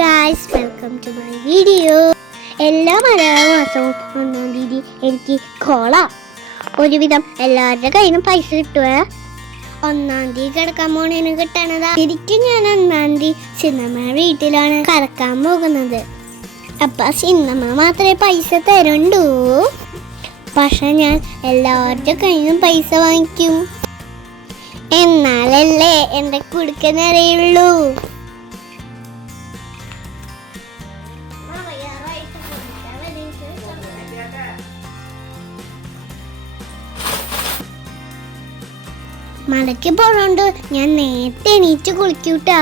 Guys welcome to my video എല്ലാ മലയാള മാസവും ഒന്നാം തീയതി എനിക്ക് കോള ഒരുവിധം എല്ലാവരുടെ കയ്യിൽ നിന്നും പൈസ കിട്ടുവേ. ഒന്നാം തീയതി കിടക്കാൻ പോണേന് കിട്ടണതാ. ശരിക്കും ഞാൻ ഒന്നാം തീയതി സിനിമ വീട്ടിലാണ് കറക്കാൻ പോകുന്നത്. അപ്പൊ സിനിമ മാത്രമേ പൈസ തരണ്ടൂ. പക്ഷെ ഞാൻ എല്ലാവരുടെ കയ്യിൽ നിന്നും പൈസ വാങ്ങിക്കും. എന്നാലല്ലേ എന്റെ കുടുക്കനറിയുള്ളൂ മടക്കി പോണോണ്ട്. ഞാൻ നേരത്തെ എണീറ്റ് കുളിക്കൂട്ടാ.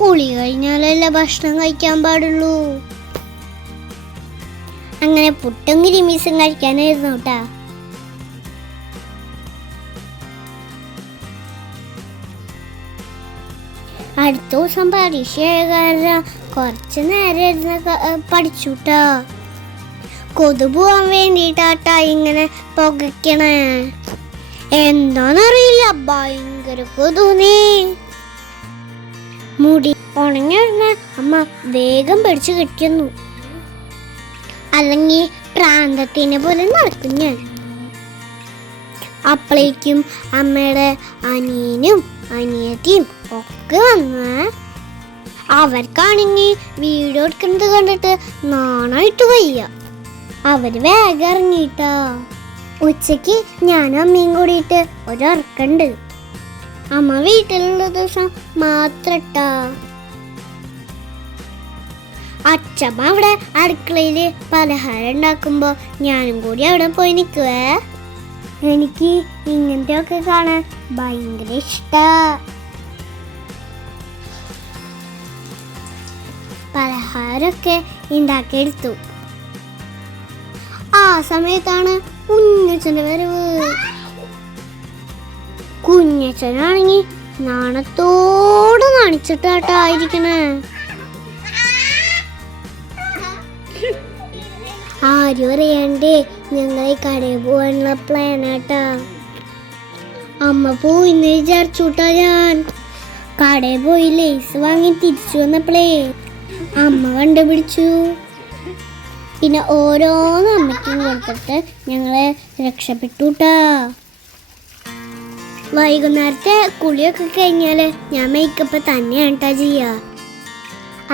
കുളി കഴിഞ്ഞാലല്ലേ ഭക്ഷണം കഴിക്കാൻ പാടുള്ളൂ. അങ്ങനെ പുട്ടും കിരിമീസും കഴിക്കാനായിരുന്നു കേട്ടാ അടുത്ത ദിവസം പരീക്ഷ കാരണം കുറച്ച് നേരം ഇരുന്ന് പഠിച്ചുട്ടാ. കൊതു പോവാൻ വേണ്ടിട്ടാട്ടാ ഇങ്ങനെ പുകയ്ക്കണേ. എന്താന്നറിയില്ല ഭയങ്കര കൊതുനേ മുടി ഉണങ്ങിയിരുന്ന അമ്മ വേഗം പിടിച്ചു കിട്ടുന്നു അല്ലെങ്കിൽ പ്രാന്തത്തിനെ പോലെ നടക്കും അപ്പളേക്കും അമ്മയുടെ അനിയനും അനിയത്തിയും ഒക്കെ വന്ന് അവർക്കാണെങ്കിൽ വീഡിയോ എടുക്കുന്നത് കണ്ടിട്ട് നാണായിട്ട് വയ്യ. അവർ വേഗം ഇറങ്ങിട്ടാ. ഉച്ചയ്ക്ക് ഞാനും അമ്മയും കൂടിയിട്ട് ഒരർക്കുണ്ട് അമ്മ വീട്ടിലുള്ള ദിവസം മാത്രട്ടാ. അച്ഛമ്മ അവിടെ അടുക്കളയിൽ പലഹാരം ഉണ്ടാക്കുമ്പോ ഞാനും കൂടി അവിടെ പോയി നിൽക്കുവേ എനിക്ക് ഇങ്ങനത്തെ ഒക്കെ കാണാൻ ഭയങ്കര ഇഷ്ടാ. പലഹാരമൊക്കെ ഉണ്ടാക്കിയെടുത്തു. ആ സമയത്താണ് കുഞ്ഞച്ചന്റെ വരവ് നാണത്തോട് നാണത്തോടെ നാണിച്ചിട്ടാട്ടായിരിക്കണേ. ആരും അറിയാണ്ടേ ഞങ്ങൾ ഈ കടയിൽ പോകാനുള്ള പ്ലാനാട്ടാ അമ്മ പോയിന്ന് വിചാരിച്ചുട്ടാ ഞാൻ. കടയിൽ പോയി ലേസ് വാങ്ങി തിരിച്ചു വന്നപ്പോഴേ അമ്മ കണ്ടുപിടിച്ചു. പിന്നെ ഓരോന്ന് അമ്മയ്ക്കും കൊടുത്തിട്ട് ഞങ്ങളെ രക്ഷപ്പെട്ടുട്ടാ. വൈകുന്നേരത്തെ കുളിയൊക്കെ കഴിഞ്ഞാൽ ഞാൻ മേക്കപ്പ് തന്നെയാണ് കേട്ടോ ചെയ്യാ.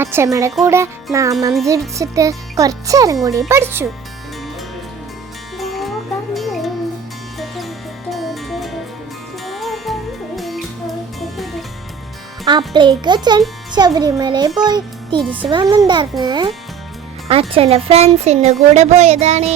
അച്ഛമ്മയുടെ കൂടെ നാമം ജപിച്ചിട്ട് കുറച്ചേരം കൂടി പഠിച്ചു. അപ്പോഴേക്ക് അച്ഛൻ ശബരിമലയിൽ പോയി തിരിച്ചു വന്നിട്ടുണ്ടായിരുന്നു. അച്ഛന്റെ ഫ്രണ്ട്സിന്റെ കൂടെ പോയതാണേ.